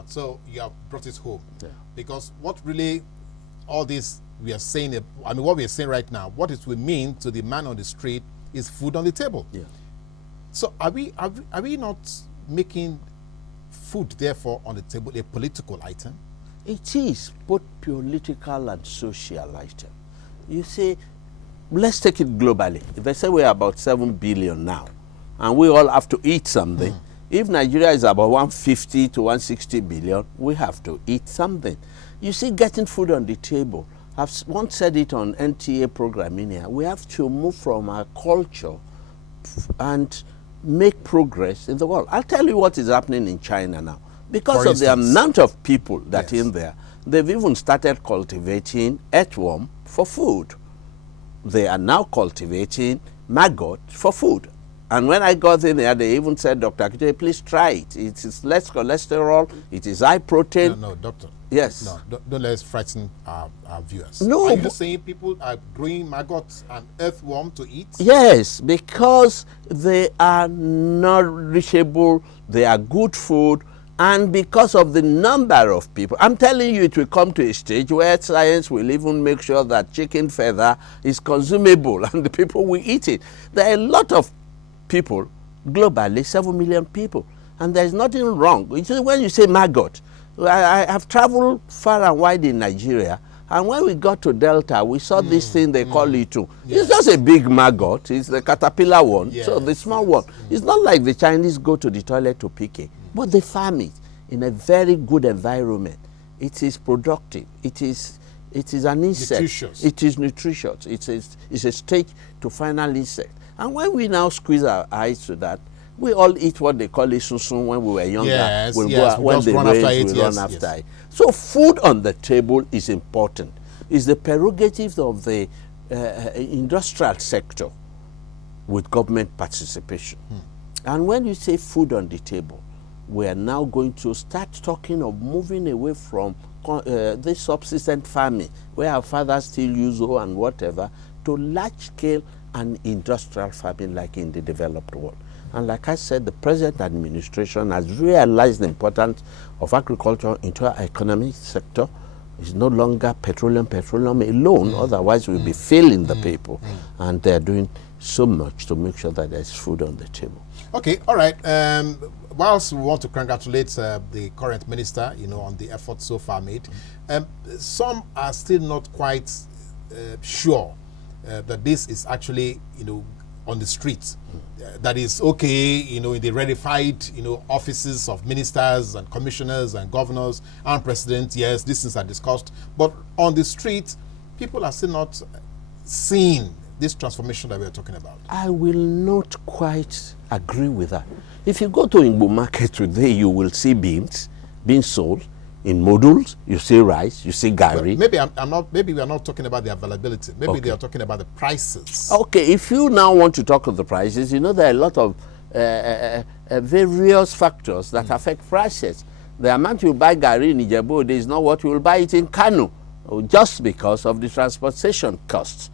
Now, so you have brought it home. Yeah. Because what really all this we are saying, I mean, what we are saying right now, what it will mean to the man on the street is food on the table. Yeah. So are we not making food, therefore, on the table a political item? It is both political and social item. You see, let's take it globally. If they say we're about 7 billion now, and we all have to eat something, if Nigeria is about 150 to 160 billion, we have to eat something. You see, getting food on the table, I've once said it on NTA program in here, we have to move from our culture and make progress in the world. I'll tell you what is happening in China now. Because of the amount of people that in there, they've even started cultivating earthworm for food. They are now cultivating maggot for food. And when I got in there, they even said, Dr. Akitoye, please try it. It is less cholesterol, it is high protein. No, doctor. Yes. No, don't let us frighten our viewers. No. Are you saying people are growing maggots and earthworm to eat? Yes, because they are nourishable, they are good food, and because of the number of people. I'm telling you, it will come to a stage where science will even make sure that chicken feather is consumable and the people will eat it. There are a lot of people, globally, 7 million people, and there's nothing wrong. When you say maggot, I have traveled far and wide in Nigeria, and when we got to Delta, we saw this thing they call itu. It's just a big maggot. It's the caterpillar one, so the small one. It's not like the Chinese go to the toilet to pick it, but they farm it in a very good environment. It is productive. It is an insect. Nutritious. It is nutritious. It's a stage to final insect. And when we now squeeze our eyes to that, we all eat what they call isusun when we were younger. Yes, we'll yes, go, when they raise, we run yes, after it. So food on the table is important. It's the prerogative of the industrial sector with government participation. And when you say food on the table, we are now going to start talking of moving away from this subsistence farming, where our fathers still use and whatever, to large-scale and industrial farming like in the developed world. And like I said, the present administration has realized the importance of agriculture into our economic sector. It's no longer petroleum alone, otherwise we'll be failing the people. And they're doing so much to make sure that there's food on the table. Okay, all right. Whilst we want to congratulate the current minister, on the effort so far made, some are still not quite sure that this is actually, on the streets. That is okay, in the ratified, offices of ministers and commissioners and governors and presidents. Yes, these things are discussed. But on the street, people are still not seeing this transformation that we are talking about. I will not quite agree with that. If you go to Ingbo market today, you will see beans being sold in modules. You see rice, you see gari. Well, maybe we are not talking about the availability. Maybe they are talking about the prices. Okay, if you now want to talk of the prices, there are a lot of various factors that affect prices. The amount you buy gari in Ijebu is not what you will buy it in Kano, just because of the transportation costs.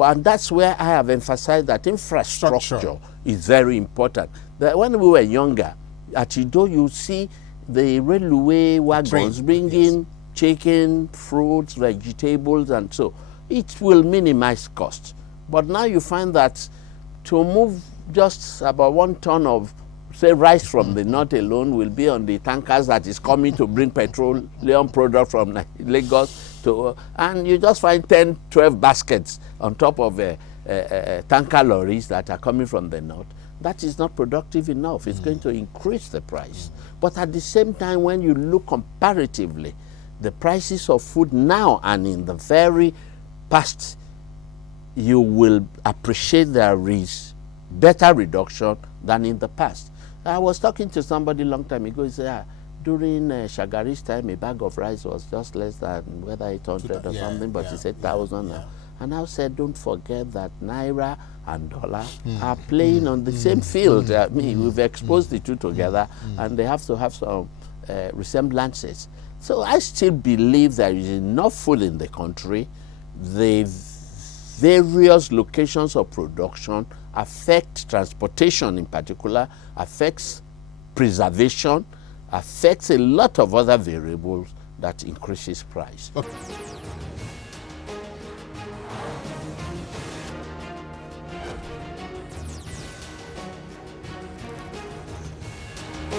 And that's where I have emphasized that infrastructure is very important. When we were younger, at Ido, you see the railway wagons bringing chicken, fruits, vegetables, and so it will minimize costs. But now you find that to move just about 1 ton of, say, rice from the north alone will be on the tankers that is coming to bring petroleum product from Lagos to, and you just find 10, 12 baskets on top of tanker lorries that are coming from the north. That is not productive enough. It's going to increase the price. But at the same time, when you look comparatively, the prices of food now and in the very past, you will appreciate there is better reduction than in the past. I was talking to somebody a long time ago. He said, during Shagari's time, a bag of rice was just less than whether 800 or something, but he said 1,000 now. And I said, don't forget that Naira and dollar are playing on the same field. I mean, we've exposed the two together, and they have to have some resemblances. So I still believe there is enough food in the country. The various locations of production affect transportation in particular, affects preservation, affects a lot of other variables that increases price. Okay.